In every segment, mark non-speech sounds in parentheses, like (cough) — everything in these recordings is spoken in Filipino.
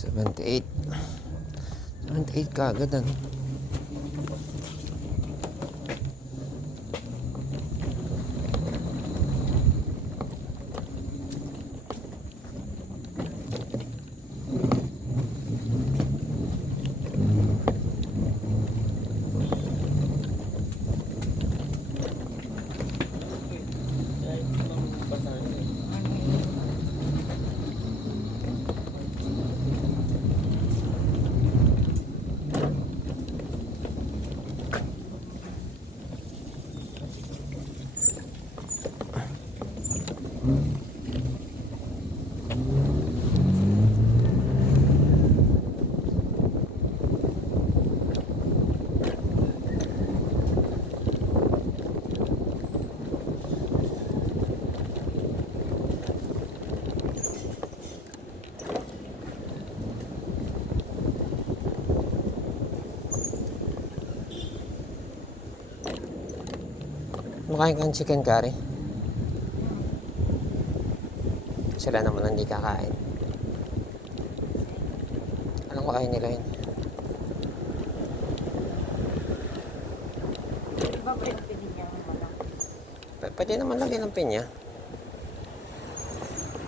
78. 78 ka agad ano. Makain kang chicken curry. Sila naman hindi kakain. Alam ko ayaw nila yun. P- pwede naman lagyan ng pinya.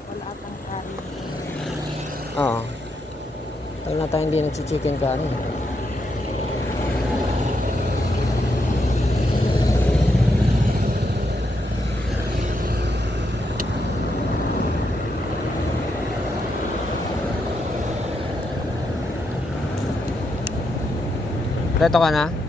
Wala atang curry. Oo. Tagal na tayo hindi nag-chicken curry. Reto ka na?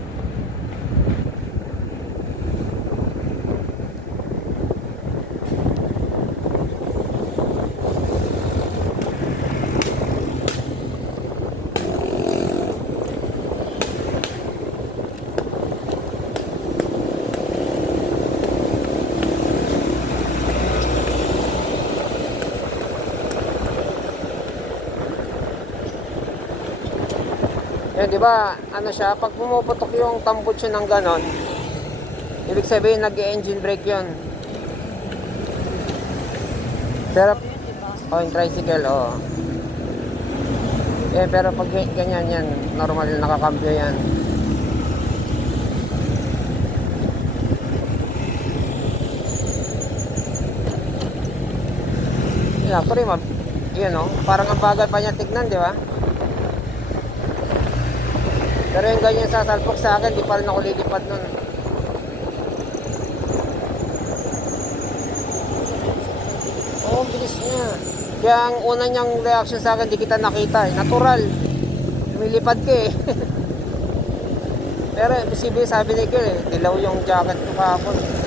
Yan, di ba, ano siya, pag pumuputok yung tambot siya ng ganon, ibig sabihin nag-engine brake yun. Pero, Yun, oh, yung tricycle, oh. Eh, pero pag ga- ganyan yan, normal nakakambyo yan. Yeah, actually, mab yun, oh, parang ang bagal pa niya tignan, di ba? Pero yung ganyan sasalpok sa akin, di pa rin ako lilipad nun. Ang bilis niya. Kaya ang una niyang reaction sa akin, di kita nakita. Eh. Natural. Lumilipad ka eh. (laughs) Pero posible sabi ni Kel eh, dilaw yung jacket ko kahapon.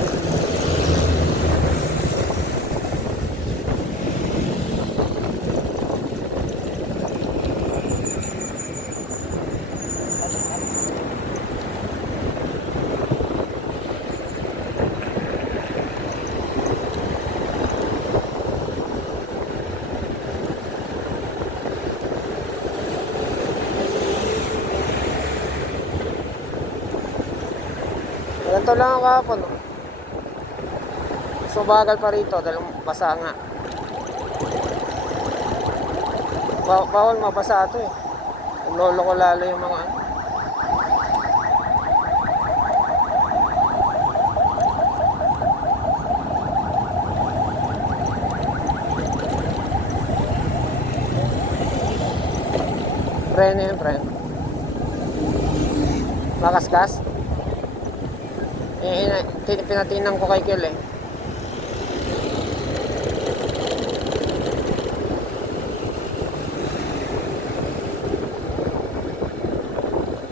Ganito lang ang kahapon. Oh. Subagal pa rito dahil basa nga. Ba bawal mabasa ito eh. Lolo ko lalo yung mga ano. Preno yun, preno. Makaskas? Eh, tin- pinatinan ko kay Kel eh.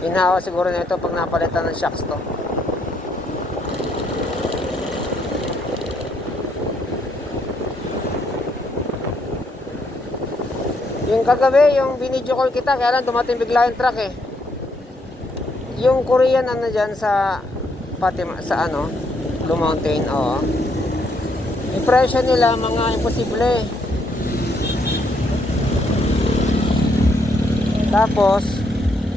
Inawa siguro nito pag napalitan ng shocks to. Yung kagabi, yung binidyo call kita, kaya lang dumating bigla yung truck eh. Yung Korean ano dyan sa Fatima, sa ano, Blue Mountain, oo. Yung nila, mga imposible. Tapos,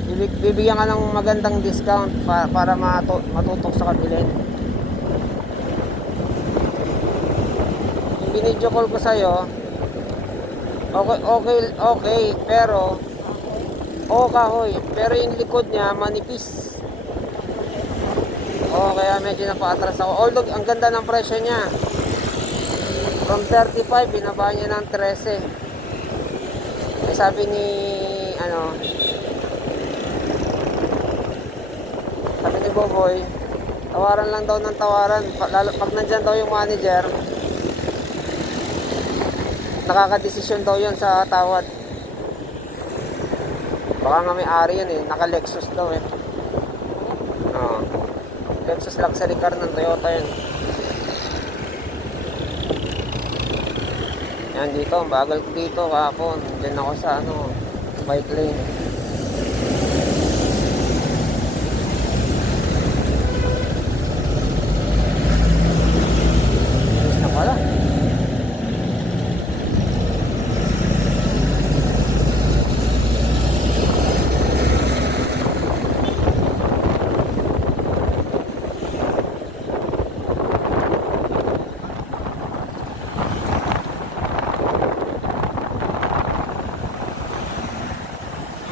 bibig, bibigyan ka ng magandang discount para, para matu, matutok sa kabilin. Yung binidyo call ko sa'yo, Okay, okay, okay, pero Oo, kahoy. Pero yung likod niya, manipis. Kaya medyo napaatras ako. Although, ang ganda ng presyo niya. From 35, binaba niya ng 13. Eh, sabi ni, ano, sabi ni Boboy, tawaran lang daw ng tawaran. Lalo, pag nandyan daw yung manager, nakakadesisyon daw yun sa tawad. Baka nga may ari yun eh. Naka-Lexus daw eh. Lexus luxury car ng Toyota yun. Yan dito. Bagal ko dito kahapon. Diyan ako sa ano, bike lane. Ayos na pala.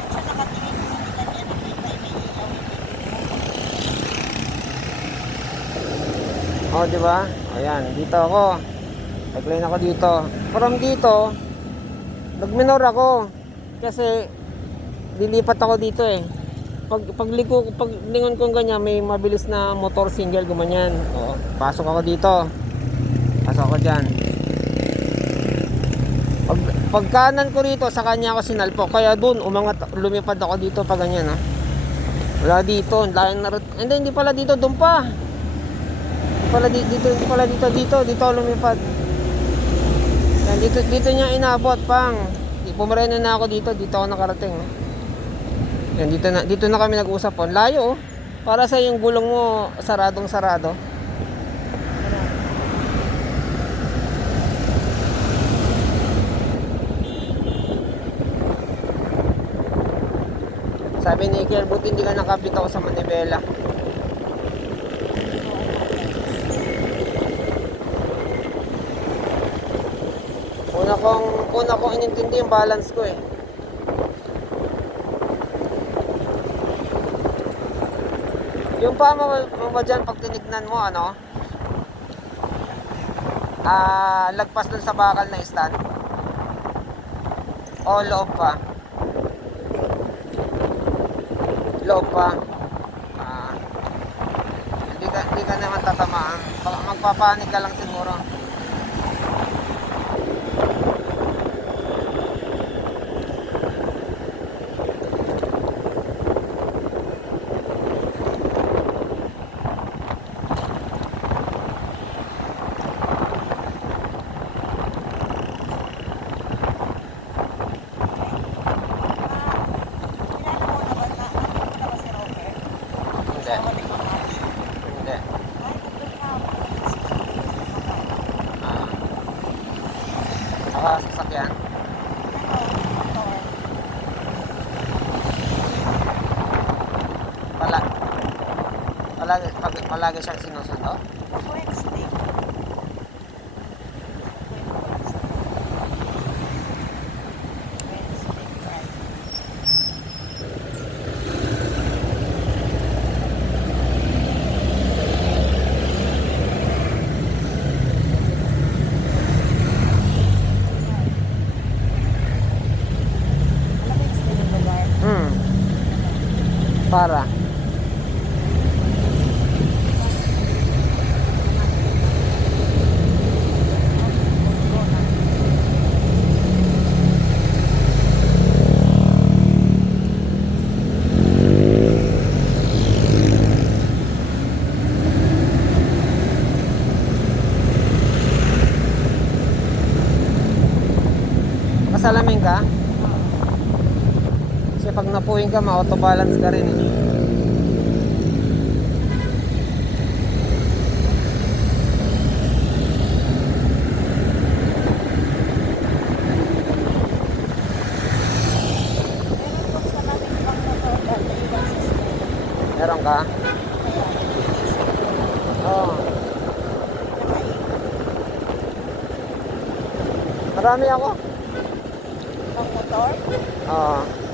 Siya nakatingin mo hindi ka niya nakita, may ilaw. Oh, di ba? Ayan, dito ako. Nag-line ako dito. From dito, nag-minor ako. Kasi, lilipat ako dito eh. Pag, pagligo, pag lingon ko ganyan, may mabilis na motor single gumanyan. Oo, pasok ako dito. Pasok ako dyan. Pag, pag kanan ko rito, sa kanya ako sinalpo. Kaya dun, umangat, lumipad ako dito pag ganyan ha. Wala dito, layo na rin. Hindi, hindi pala dito, doon pa. Pala dito, dito, pala dito, dito, dito lumipad. Yan, dito, dito niya inabot, pang. Pumareno na ako dito, dito ako nakarating. Yan, dito na, dito na kami nag-usap po. Layo, oh. Para sa yung gulong mo, saradong sarado. Sabi ni Kiel, buti hindi ka nakabit ako sa manibela. Kong, una kong inintindi yung balance ko eh. Yung pa mo, mo dyan, pag tinignan mo, ano? Ah, lagpas dun sa bakal na stand. O, loob pa. Loob pa. Ah, hindi ka, hindi ka naman tatamaan. Magpapanik ka lang siguro. Kilala mo na ba na, nakita na ba si Robert? Hindi. Sa Holy Mahal? Hindi. Ay, doon na. Ah. Nakasasakyan. Ano, motor. Pala. Palagi, pag, palagi siyang sinusundo. Wednesday. Wednesday, Friday. Alam mo yung sila ng lugar? Hmm. Para. Kasalamin ka? Kasi napuwing ka, ma-auto-balance ka rin. Meron ka? Oo. nakaikot. Marami ako. motor. Oo.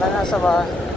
Wala na sa bahay.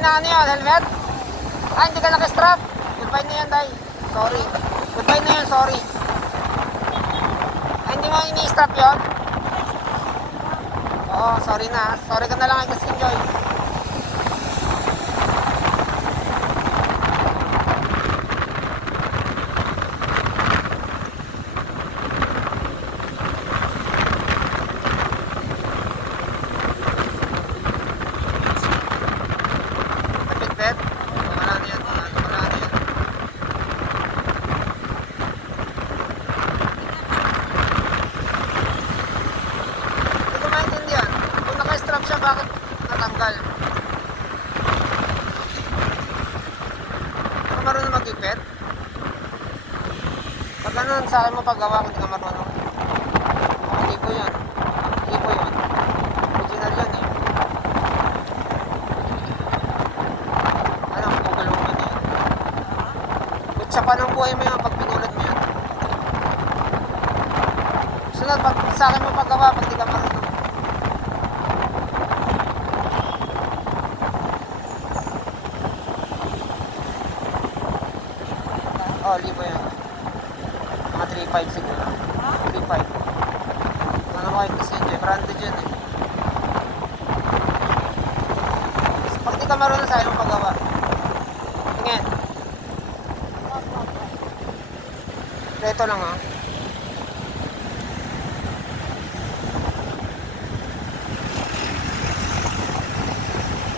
Ina ano yun, helmet? Ah, hindi ka naka-strap. Goodbye na yan, Day. Sorry. Goodbye na yan, sorry. Ah, hindi mo ini-strap yun? Oo, sorry na. Sorry ka na lang, Agnes Enjoy. Napitbit? Wala na yan. Wala na yan. Hindi ko maintindihan. Kung naka-strap siya, bakit natanggal? Hindi ka marunong mag-ipit? Ganun, sa akin mo paggawa kung hindi ka marunong. Hindi ko yan. Hindi ko yun. Original yan eh. Anong gugulong mo yan? Kutsa pa ng buhay mo yan pag pinulat mo yan. Sunod, pag sa akin mo paggawa pag di ka marunong. Oh, libo yan. Mga 3.5 siguro. 3.5. Ano mo kayo kasi enjoy. Branded yun eh. Pag di ka marunong sa akin mo paggawa. Tingin. Ito lang ah.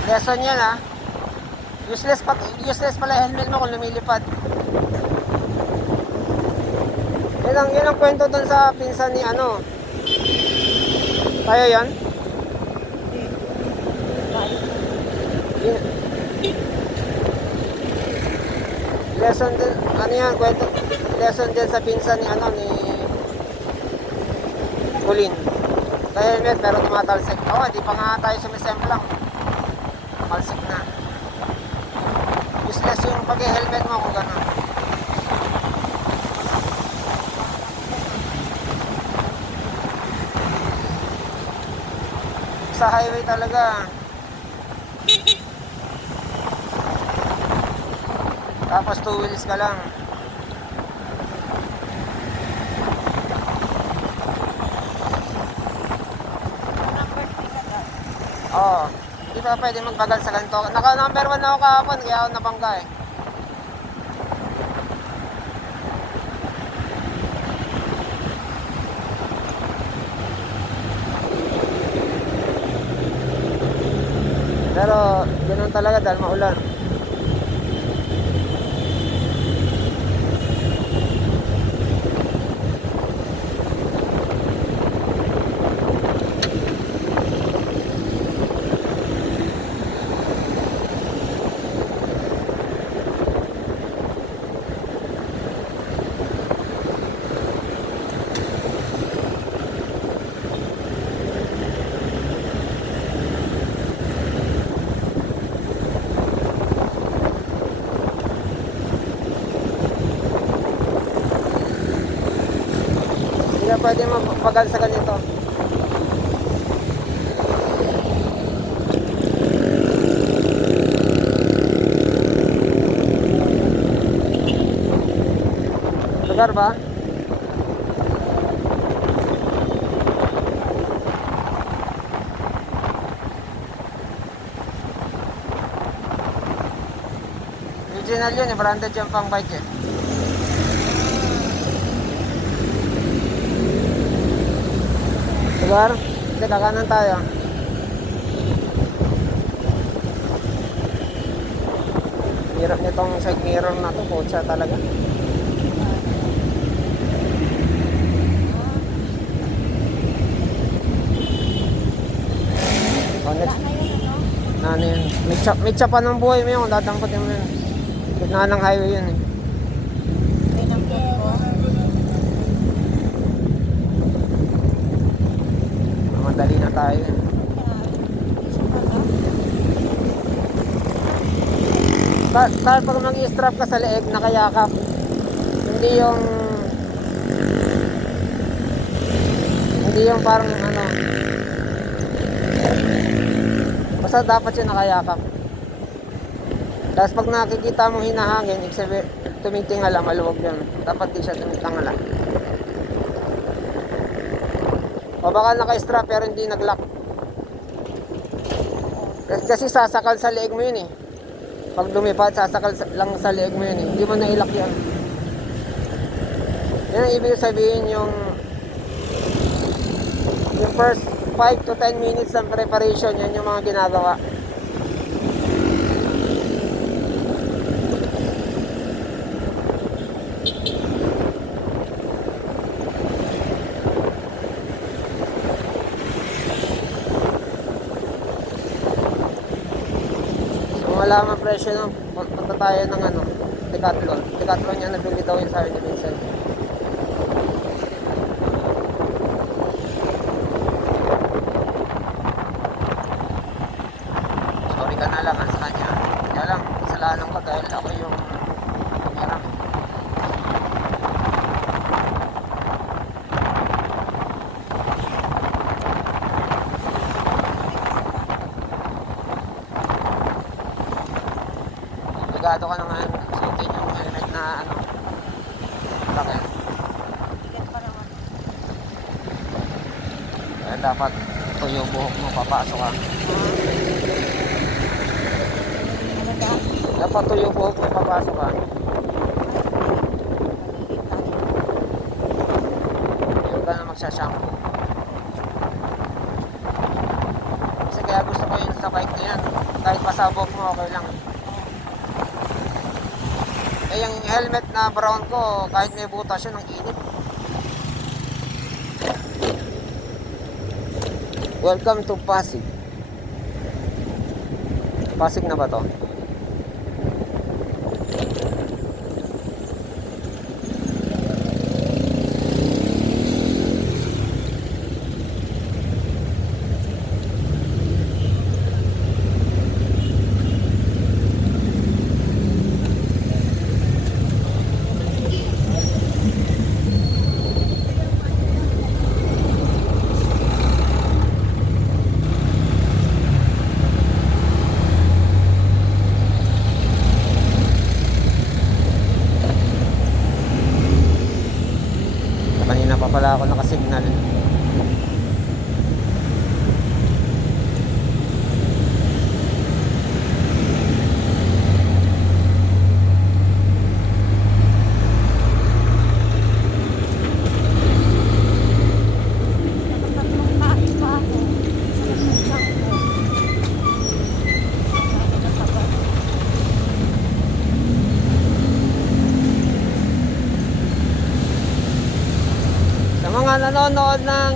Lesson yan ah. Useless pa useless pala helmet mo kung lumilipad. Yan ang, yan ang kwento doon sa pinsan ni ano. Tayo yan? Lesson din, ano yan, kwento, lesson din sa pinsan ni ano, ni Colin. Tayo helmet pero tumatalsik. Oo, di pa nga tayo sumisemplang. Talsik na. Useless yung pag-helmet mo kung gano'n. Sa highway talaga. Tapos two wheels ka lang. Number 3 ka daw. Oo. Pa pwede magbagal sa ganito. Naka number 1 ako kahapon, kaya ako nabangga eh. Pero ganun talaga dahil maulan. Pwede magbagal sa ganito. Lugar ba? original yun, eh, branded yung pang bike eh. Lugar? Hindi, kakanan tayo. Hirap nitong side mirror na to, kotsa talaga. Oh, next, ano? yun. Mitsa, mitsa pa ng buhay mo yun, dadamputin mo yun. Gitna ng highway yun eh. Pinampot ko. Madali na tayo eh. Isa pa to. Ta- ta- pag mag-strap ka sa leeg, nakayakap. Hindi yung... Hindi yung parang ano... Basta dapat yung nakayakap. Tapos pag nakikita mong hinahangin, ibig sabihin, tumitingala, maluwag yun. Dapat di siya tumitangala. Baka naka-strap pero hindi nag-lock. Kasi- sasakal sa leeg mo yun eh. Pag lumipad, sasakal sa- lang sa leeg mo yun eh. Hindi mo nailak yan. Yan ang ibig sabihin yung yung first 5 to 10 minutes ng preparation, yan yung mga ginagawa. So wala man presyo no. Punta tayo ng ano, Decathlon. Decathlon yan nabili daw yung sabi ni Vincent. Sorry ka na lang ha, sa kanya. Kaya lang, kasalanan ko dahil ako yung kumirang. Obligado ka naman suotin yung helmet na ano. Laki. Bigat pa naman. Kaya dapat tuyo buhok mo papasok ka. Ano ba? Dapat tuyo buhok mo papasok ka. Hindi ka na magsashampoo. Kasi kaya gusto ko yun sa bike na yan. Kahit pasabog mo, okay lang. Eh, yung helmet na brown ko, kahit may butas yun, ang init. Welcome to Pasig. Pasig na ba to? Pala ako nakasignal. Nakatatlong kain pa ako. Sa isang ko. Sabi na sa bus. Sa mga nanonood ng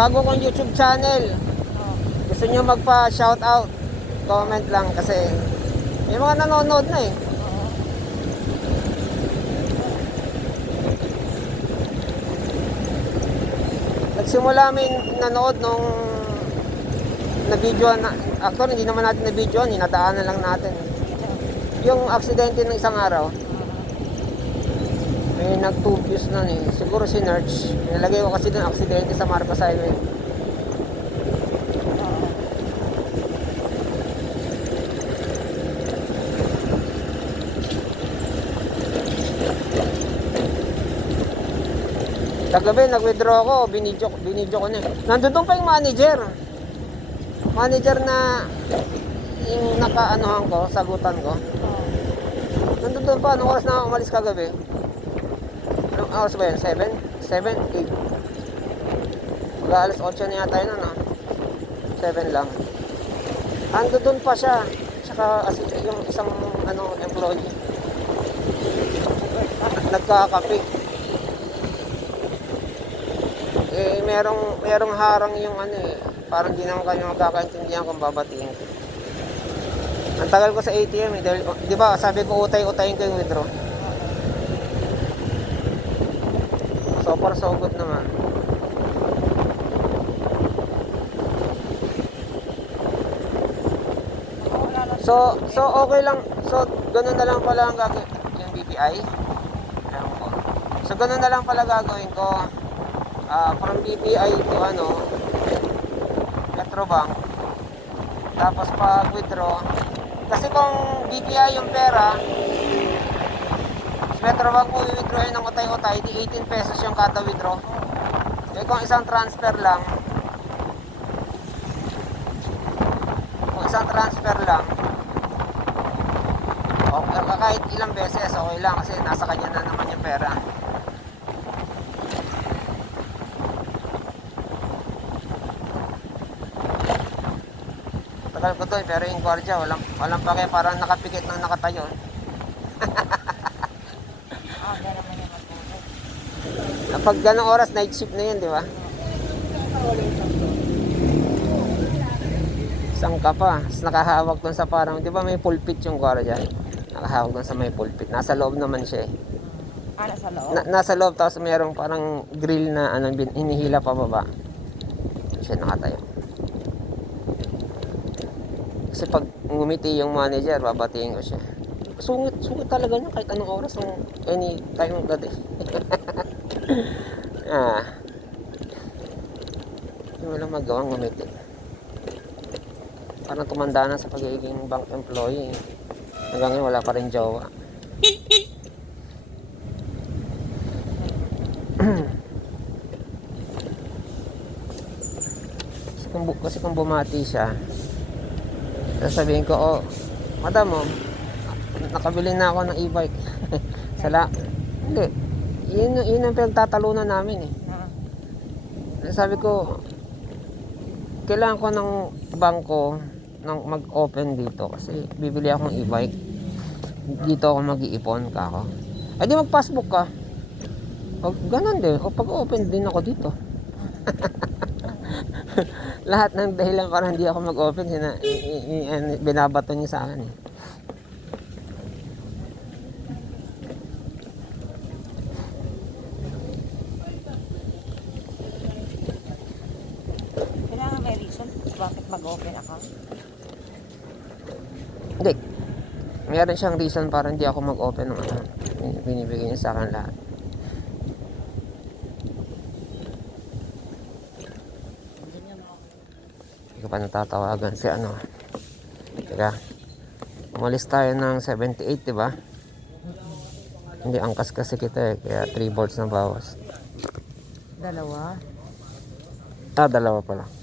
bago kong YouTube channel, Oh. gusto nyo magpa-shout out, comment lang kasi may mga nanonood na eh. Oo. Nagsimula kami nanood nung na video na actually hindi naman natin na video ninadaanan lang natin yung aksidente ng isang araw may nag two views na eh siguro si Nerch nilagay ko kasi doon aksidente sa Marcos Highway Oo. Kagabi, nag-withdraw ako, binidyo, binidyo ko na eh. Nandun pa yung manager. Manager na yung nakaanohan ko, sagutan ko. Nandun pa, anong oras na umalis kagabi? Anong oras ba yan? 7? 7? 8? Mga alas 8 na yata yun, ano? 7 lang. Ando doon pa siya. Tsaka as yung isang ano, employee. Nagkakape. Eh, merong, merong harang yung ano eh. Parang di naman kami magkakaintindihan kung babatiin ko. Ang tagal ko sa ATM eh. Dahil, di ba, sabi ko utay-utayin ko yung withdraw. So far, so good naman. So, so okay lang. So, ganun na lang pala ang gagawin yung BPI. So, ganun na lang pala gagawin ko. Ah, from BPI to ano, Metrobank. Tapos pag withdraw. Kasi kung BPI yung pera, sa Metrobank mo i-withdraw ng utay-utay, di 18 pesos yung kada withdraw. Eh kung isang transfer lang, kung isang transfer lang, okay, kahit ilang beses, okay lang kasi nasa kanya na naman yung pera. Tagal ko doon, pero yung gwardiya, walang, walang pake, parang nakapikit ng nakatayo. (laughs) Ah, wala naman yung matulog. Pag ganong oras, night shift na yun, di ba? Isang ka pa. Tapos nakahawak doon sa parang, di ba may pulpit yung gwardiya? Nakahawak doon sa may pulpit. Nasa loob naman siya eh. Ah, nasa loob? Na, nasa loob tapos mayroong parang grill na ano, bin- hinihila pa baba. Siya nakatayo. Kasi pag ngumiti yung manager, babatiin ko siya. Sungit, sungit talaga niya kahit anong oras, ng any time of the day. Ah. Hindi mo lang magawang ngumiti. Parang tumanda na sa pagiging bank employee. Hanggang wala pa rin jowa. Kasi kung, kasi kung bumati siya, sasabihin ko, oh, madam, oh, nakabili na ako ng e-bike. (laughs) Sala, hindi. Yun, yun ang pinagtatalunan namin eh. Ah, Sabi ko, kailangan ko ng bangko ng mag-open dito kasi bibili akong e-bike. Dito ako mag-iipon ka ako. Ay di mag-passbook ka. O, ganun din. O pag-open din ako dito. (laughs) Lahat ng dahilan para hindi ako mag-open, sina, ano, binabato niya sa akin eh. Kailangan may reason mag-open account? Hindi. Meron siyang reason para hindi ako mag-open ng ano. Bin- Binibigay niya sa akin lahat. Hindi ko pa natatawagan si ano. Teka. Umalis tayo ng 78, di ba? Hindi, angkas kasi kita eh. Kaya 3 volts na bawas. Dalawa. Ah, dalawa pala.